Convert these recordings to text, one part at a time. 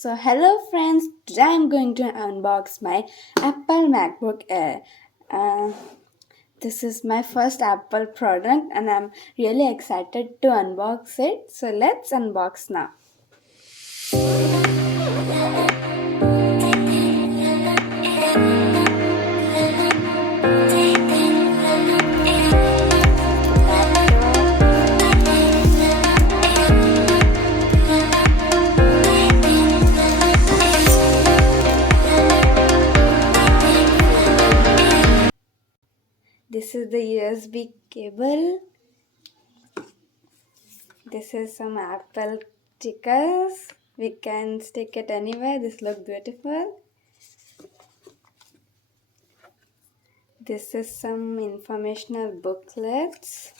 So, hello friends, today I'm going to unbox my Apple MacBook Air. Uh, this is my first Apple product and I'm really excited to unbox it. So, let's unbox now. This is the USB cable. This is some Apple stickers. We can stick it anywhere. This looks beautiful. This is some informational booklets.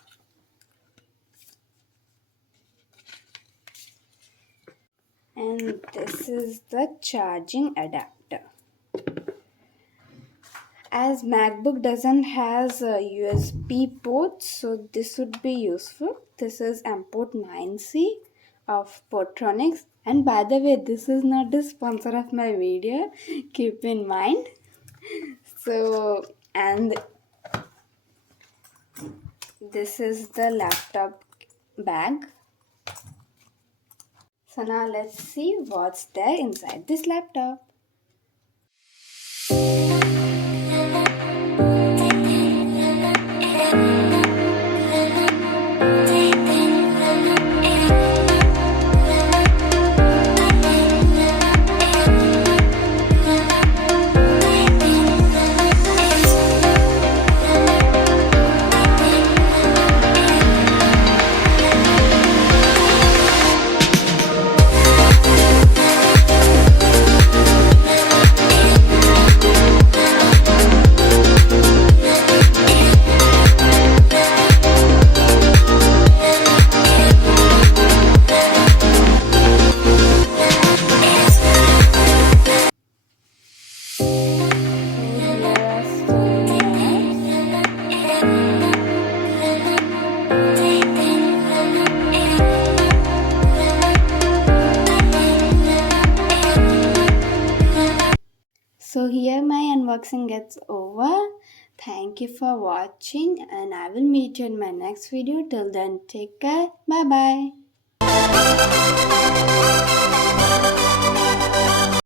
And this is the charging adapter. As MacBook doesn't has a USB port, so this would be useful. This is port 9C of Portronics. And by the way, this is not the sponsor of my video. Keep in mind. So, and this is the laptop bag. So now let's see what's there inside this laptop. So here my unboxing gets over. Thank you for watching and I will meet you in my next video. Till then, take care. Bye bye.